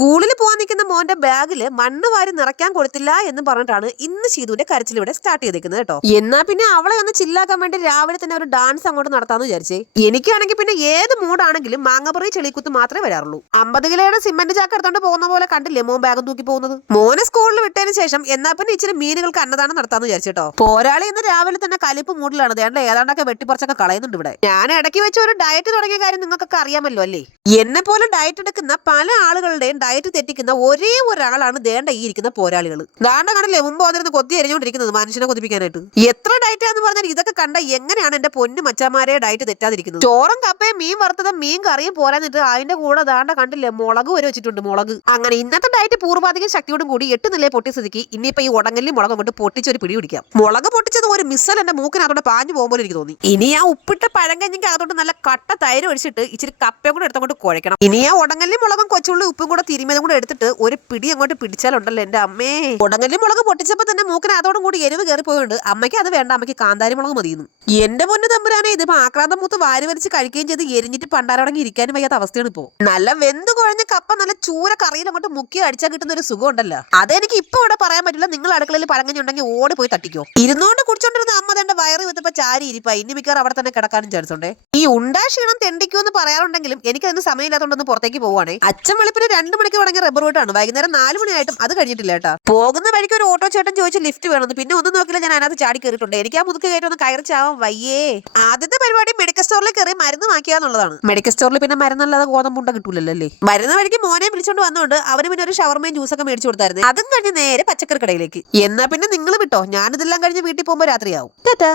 സ്കൂളിൽ പോകാൻ നിൽക്കുന്ന മോന്റെ ബാഗില് മണ്ണ് വാരി നിറയ്ക്കാൻ കൊടുത്തില്ല എന്ന് പറഞ്ഞിട്ടാണ് ഇന്ന് ശീതുവിന്റെ കരച്ചിൽ ഇവിടെ സ്റ്റാർട്ട് ചെയ്തേക്കുന്നത് കേട്ടോ. എന്നാ പിന്നെ അവളെ ഒന്ന് ചില്ലാക്കാൻ വേണ്ടി രാവിലെ തന്നെ ഒരു ഡാൻസ് അങ്ങോട്ട് നടത്താന്ന് വിചാരിച്ചേ. എനിക്കാണെങ്കിൽ പിന്നെ ഏത് മൂടാണെങ്കിലും മാങ്ങപ്പറി ചെളിക്കുത്ത് മാത്രമേ വരാറുള്ളൂ. 50 കിലോയുടെ സിമന്റ് ചാക്ക് എടുത്തോണ്ട് പോകുന്ന പോലെ കണ്ടില്ലേ മോൻ ബാഗും തൂക്കി പോകുന്നത്. മോനെ സ്കൂളിൽ വിട്ടതിന് ശേഷം എന്നാ പിന്നെ ഇച്ചിരി മീനുകൾക്ക് അന്നദാനം നടത്താന്ന് വിചാരിച്ചോ. പോരാളി ഇന്ന് രാവിലെ തന്നെ കലിപ്പ് മൂടിലാണ്. ദേണ്ട ഏതാണ്ടൊക്കെ വെട്ടിപ്പറച്ചൊക്കെ കളയുന്നുണ്ട് ഇവിടെ. ഞാൻ ഇടയ്ക്ക് വെച്ച് ഒരു ഡയറ്റ് തുടങ്ങിയ കാര്യം നിങ്ങൾക്കൊക്കെ അറിയാമല്ലോ അല്ലേ. എന്നെ പോലെ ഡയറ്റ് എടുക്കുന്ന പല ആളുകളുടെയും ഡയറ്റ് തെറ്റിക്കുന്ന ഒരേ ഒരാളാണ് ദേണ്ട ഈ ഇരിക്കുന്ന പോരാളികൾ. ദാണ്ട കണ്ടല്ലേ മുമ്പ് വന്നിരുന്ന് കൊത്തി എരിഞ്ഞുകൊണ്ടിരിക്കുന്നത് മനുഷ്യനെ കൊതിപ്പിക്കാനായിട്ട്. എത്ര ഡയറ്റ് ആണെന്ന് പറഞ്ഞാൽ ഇതൊക്കെ കണ്ട എങ്ങനെയാണ് എന്റെ പൊന്നു മച്ചാമാരെ ഡയറ്റ് തെറ്റാതിരിക്കുന്നത്. ചോറും കപ്പയും മീൻ വറുത്തതും മീൻ കറിയും പോരാന്നിട്ട് അതിന്റെ കൂടെ ദാണ്ട കണ്ടില്ലേ മുളക് വരെ വെച്ചിട്ടുണ്ട്. മുളക് അങ്ങനെ ഇന്നത്തെ ഡയറ്റ് പൂർവാധികം ശക്തിയോടും കൂടി 8 നിലയെ പൊട്ടി സ്ഥിതിക്ക് ഇനിയിപ്പോ ഈ ഉടങ്ങലിൽ മുളക് കൊണ്ട് പൊട്ടിച്ചൊരു പിടി പിടിക്കാം. മുളക് പൊട്ടിച്ചത് ഒരു മിസ്സൽ എന്റെ മൂക്കിനകത്തോടെ പാഞ്ഞു പോകുമ്പോൾ എനിക്ക് തോന്നി. ഇനി ആ ഉപ്പിട്ട പഴങ്കഞ്ഞിക്ക് അകത്തോട്ട് നല്ല കട്ട തൈര് ഒഴിച്ചിട്ട് ഇച്ചിരി കപ്പയും കൂടെ എടുത്തോണ്ട് കുഴക്കണം. ഇനി ആ ഉടങ്ങല്ലി മുളകും കൊച്ചുള്ളി ഉപ്പും കൂടെ തിരുമിയതും കൂടെ എടുത്തിട്ട് ഒരു പിടി അങ്ങോട്ട് പിടിച്ചാലുണ്ടല്ലോ എന്റെ അമ്മേ. ഉടങ്ങല്ലി മുളക് പൊട്ടിച്ചപ്പോ തന്നെ മൂക്കിന് അതോടും കൂടി എരിവ് കയറി പോയുണ്ട്. അമ്മയ്ക്ക് അത് വേണ്ട, അമ്മയ്ക്ക് കാന്താരി മുളക് മതിയുന്നു. എന്റെ പൊന്നു തമ്പുരാനെ, ഇതിപ്പോ ആക്രാന്തം മൂത്ത് വാരി വലിച്ച് കഴിക്കുകയും ചെയ്ത് എരിഞ്ഞിട്ട് പണ്ടാരടങ്ങി ഇരിക്കാനും വയ്യാത്ത അവസ്ഥയാണ് ഇപ്പോ. നല്ല വെന്ത് കുഴഞ്ഞ കപ്പ നല്ല ചൂര കറിയിൽ അങ്ങോട്ട് മുക്കി അടിച്ചാൽ കിട്ടുന്ന ഒരു സുഖം ഉണ്ടല്ലോ. അതെനിക്ക് ഇപ്പൊ ഇവിടെ പറയാൻ പറ്റില്ല. നിങ്ങൾ അടുക്കളയിൽ പഴങ്കഞ്ഞി ഉണ്ടെങ്കിൽ ഓടി പോയി തട്ടിക്കോ. ഇരുന്നോണ്ട് കുടിച്ചോണ്ടിരുന്ന അമ്മ തന്റെ വയറ് വിത്തപ്പോ ചാരി ഇരിപ്പാ. ഇനി മിക്കവാറും അവിടെ തന്നെ കിടക്കാനും ചാൻസ് ഉണ്ട്. ഈ ഉണ്ടാ ക്ഷീണം തെണ്ടിക്കുമെന്ന് പറയാറുണ്ടെങ്കിലും എനിക്കതിന് സമയമില്ലാത്തതുകൊണ്ടൊന്ന് പുറത്തേക്ക് പോവാണേ. അച്ഛൻ വെളുപ്പിന് 2 മണിക്ക് തുടങ്ങിയ റബ്ബർ വീട്ടാണ്. വൈകുന്നേരം 4 മണിയായിട്ടും അത് കഴിഞ്ഞിട്ടില്ല കേട്ടാ. പോകുന്ന വഴിക്ക് ഒരു ഓട്ടോ ചേട്ടൻ ചോദിച്ച് ലിഫ്റ്റ് വേണമെന്ന്. പിന്നെ ഒന്നും നോക്കില്ല, ഞാൻ അതിനകത്ത് ചാടി കയറിയിട്ടുണ്ട്. എനിക്ക് ആ മുതുക്ക് കയറ്റി ഒന്ന് കയറി ചാവാൻ വയ്യേ. ആദ്യത്തെ പരിപാടി മെഡിക്കൽ സ്റ്റോറിൽ കയറി മരുന്ന് വാങ്ങിക്കാന്നുള്ളതാണ്. മെഡിക്കൽ സ്റ്റോറിൽ പിന്നെ മരുന്നല്ലാതെ ഗോതമ്പുണ്ട കിട്ടൂലല്ലോ അല്ലേ. മരുന്ന് വഴിക്ക് മോനെ വിളിച്ചോണ്ട് വന്നോണ്ട് അവന് പിന്നെ ഒരു ഷവർമയും ജ്യൂസൊക്കെ മേടിച്ചു കൊടുത്തായിരുന്നു. അതും കഴിഞ്ഞ് നേരെ പച്ചക്കറി കടയിലേക്ക്. എന്നാ പിന്നെ നിങ്ങൾ വിട്ടോ, ഞാനിതെല്ലാം കഴിഞ്ഞ് വീട്ടിൽ പോകുമ്പോൾ രാത്രിയാവും. ടാറ്റാ.